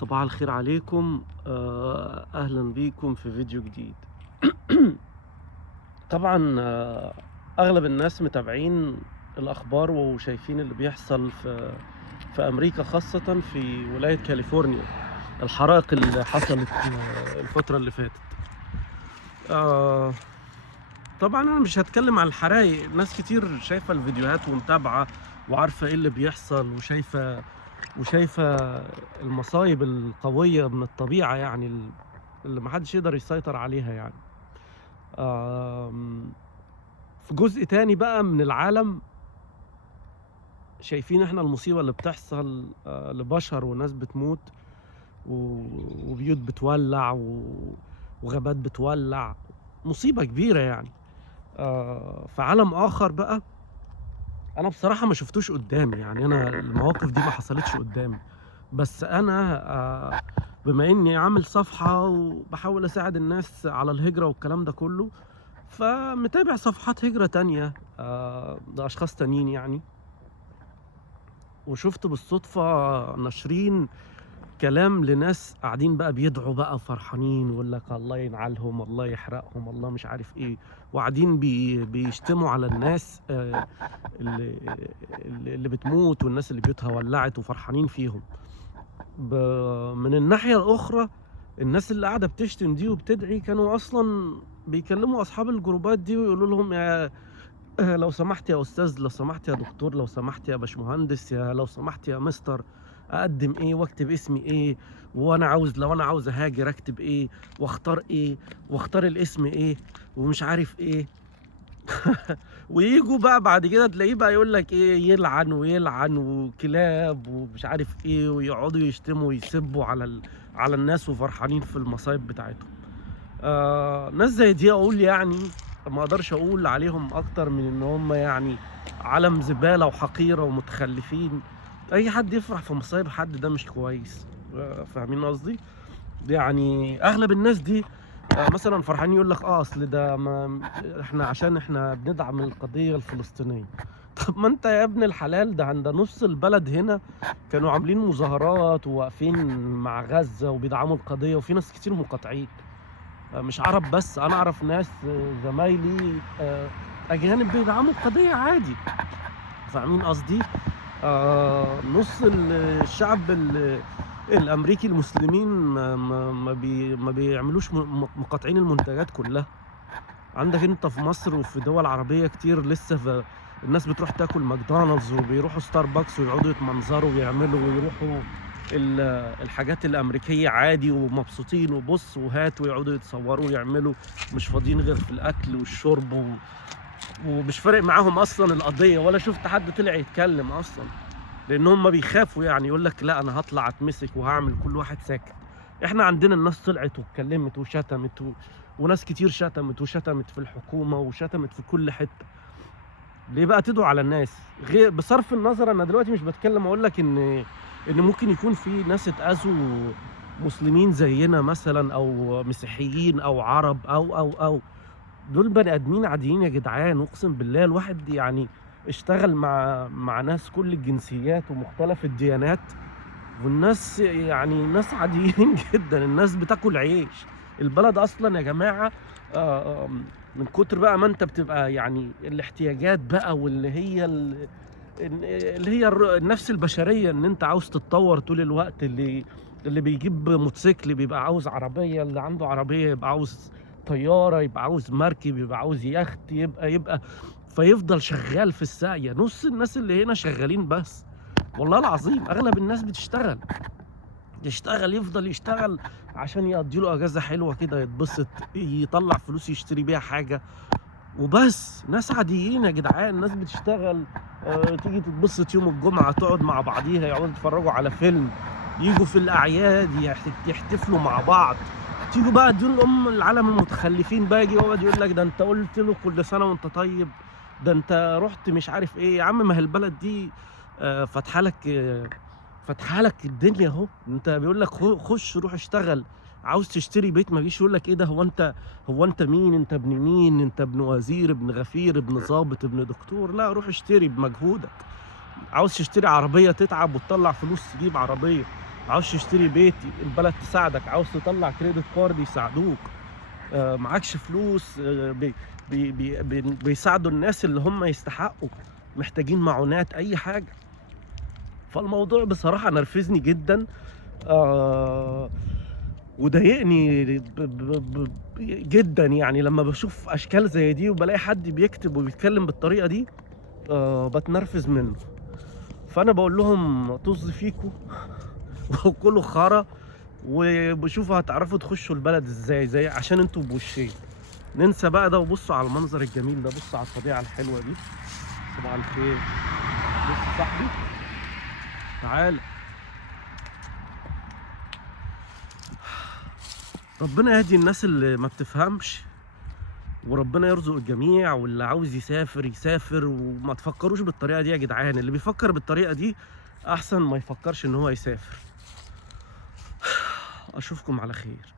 صباح الخير عليكم. اهلا بيكم في فيديو جديد. طبعا اغلب الناس متابعين الاخبار وشايفين اللي بيحصل في امريكا، خاصة في ولاية كاليفورنيا، الحرائق اللي حصلت الفترة اللي فاتت. آه، طبعا انا مش هتكلم عن الحرائق، ناس كتير شايفة الفيديوهات ومتابعة وعارفة ايه اللي بيحصل، وشايفة المصايب القوية من الطبيعة، يعني اللي محدش يقدر يسيطر عليها يعني. آم، في جزء تاني بقى من العالم شايفين احنا المصيبة اللي بتحصل لبشر وناس بتموت، وبيوت بتولع، وغابات بتولع، مصيبة كبيرة يعني. في عالم آخر بقى أنا بصراحة ما شفتوش قدامي، يعني أنا المواقف دي ما حصلتش قدامي، بس أنا بما إني عامل صفحة وبحاول أساعد الناس على الهجرة والكلام ده كله، فمتابع صفحات هجرة تانية لأشخاص تانيين يعني. وشفت بالصدفة ناشرين كلام لناس قاعدين بقى بيدعوا بقى فرحانين، ويقول لك الله ينعلهم، الله يحرقهم، الله مش عارف ايه، وقاعدين بيشتموا على الناس اللي اللي بتموت، والناس اللي بيوتها ولعت وفرحانين فيهم. من الناحية الأخرى الناس اللي قاعدة بتشتم دي وبتدعي كانوا أصلا بيكلموا أصحاب الجروبات دي ويقولوا لهم يا لو سمحت يا أستاذ، لو سمحت يا دكتور، لو سمحت يا باشمهندس، يا لو سمحت يا مستر، أقدم إيه وأكتب اسمي إيه، وأنا عاوز لو أنا عاوز أهاجر أكتب إيه، وأختار إيه، وأختار الاسم إيه، ومش عارف إيه. وييجوا بقى بعد كده تلاقيه بقى يقول لك ايه، يلعن ويلعن وكلاب ومش عارف ايه، ويقعدوا يشتموا ويسبوا على الناس وفرحانين في المصايب بتاعتهم. ناس زي دي اقول يعني ما اقدرش اقول عليهم اكتر من ان هم يعني علم زبالة وحقيرة ومتخلفين. اي حد يفرح في مصايب حد ده مش كويس. فاهمين قصدي؟ يعني اغلب الناس دي مثلا فرحانين، يقول لك اصل ده ما احنا عشان احنا بندعم القضيه الفلسطينيه. طب ما انت يا ابن الحلال، ده عند نص البلد هنا كانوا عاملين مظاهرات وواقفين مع غزه وبيدعموا القضيه، وفي ناس كتير مقاطعين. مش عرب بس، انا اعرف ناس زمايلي اجانب بيدعموا القضيه عادي. فاهمين قصدي؟ نص الشعب الامريكي المسلمين ما بيعملوش مقاطعين المنتجات كلها. عندك انت في مصر وفي دول عربيه كتير لسه الناس بتروح تاكل ماكدونالدز وبيروحوا ستاربكس ويقعدوا يتمنظروا ويعملوا ويروحوا الحاجات الامريكيه عادي ومبسوطين، وبص وهات، ويقعدوا يتصوروا ويعملوا، مش فاضيين غير في الاكل والشرب ومش فارق معاهم اصلا القضيه، ولا شفت حد طلع يتكلم اصلا، لان هم بيخافوا، يعني يقول لك لا انا هطلع اتمسك وهعمل، كل واحد ساكت. احنا عندنا الناس طلعت واتكلمت وشتمت وناس كتير شتمت في الحكومه وشتمت في كل حته. ليه بقى تدعوا على الناس؟ غير بصرف النظر، انا دلوقتي مش بتكلم اقول لك ان ممكن يكون في ناس اتاذوا، مسلمين زينا مثلا او مسيحيين او عرب او دول بني ادمين عاديين يا جدعان. اقسم بالله الواحد يعني اشتغل مع ناس كل الجنسيات ومختلف الديانات، والناس يعني ناس عاديين جدا، الناس بتاكل عيش. البلد اصلا يا جماعه من كتر بقى ما انت بتبقى يعني الاحتياجات بقى، واللي هي النفس البشريه، ان انت عاوز تتطور طول الوقت. اللي بيجيب موتوسيكل بيبقى عاوز عربيه، اللي عنده عربيه يبقى عاوز طياره، يبقى عاوز مركب، يبقى عاوز يخت، يبقى فيفضل شغال في الساقيه. نص الناس اللي هنا شغالين بس، والله العظيم اغلب الناس بتشتغل، يفضل يشتغل عشان يقضي له اجازه حلوه كده، يتبسط، يطلع فلوس يشتري بيها حاجه وبس. ناس عاديين يا جدعان، ناس بتشتغل تيجي تتبسط يوم الجمعه، تقعد مع بعضيها، يقعدوا يتفرجوا على فيلم، يجوا في الاعياد يحتفلوا مع بعض. تيجوا بقى دول العالم المتخلفين بقى، يجي يقعد يقول لك ده انت قلت له كل سنه وانت طيب، ده انت رحت مش عارف ايه. يا عم ما هي البلد دي فاتحه لك فاتحه لك الدنيا اهو. انت بيقول لك خش روح اشتغل. عاوز تشتري بيت، ما يجيش يقول لك ايه ده، هو انت مين، انت ابن مين، انت ابن وزير، ابن غفير، ابن ضابط، ابن دكتور. لا، روح اشتري بمجهودك. عاوز تشتري عربيه، تتعب وتطلع فلوس تجيب عربيه. عاوز تشتري بيت البلد تساعدك، عاوز تطلع كريدت كارد يساعدوك، معكش فلوس بيساعدوا الناس اللي هم يستحقوا، محتاجين معونات اي حاجه. فالموضوع بصراحه نرفزني جدا، آه وضايقني جدا، يعني لما بشوف اشكال زي دي وبلاقي حد بيكتب وبيتكلم بالطريقه دي بتنرفز منه. فانا بقول لهم طز فيكوا وكلوا خرا، وبشوفوا هتعرفوا تخشوا البلد ازاي، زي عشان انتوا بوشين. ننسى بقى ده وبصوا على المنظر الجميل ده، بصوا على الطبيعه الحلوه دي. صباح الخير. بص صاحبي، تعال. ربنا يهدي الناس اللي ما بتفهمش، وربنا يرزق الجميع، واللي عاوز يسافر يسافر. وما تفكروش بالطريقه دي يا جدعان، اللي بيفكر بالطريقه دي احسن ما يفكرش ان هو يسافر. اشوفكم على خير.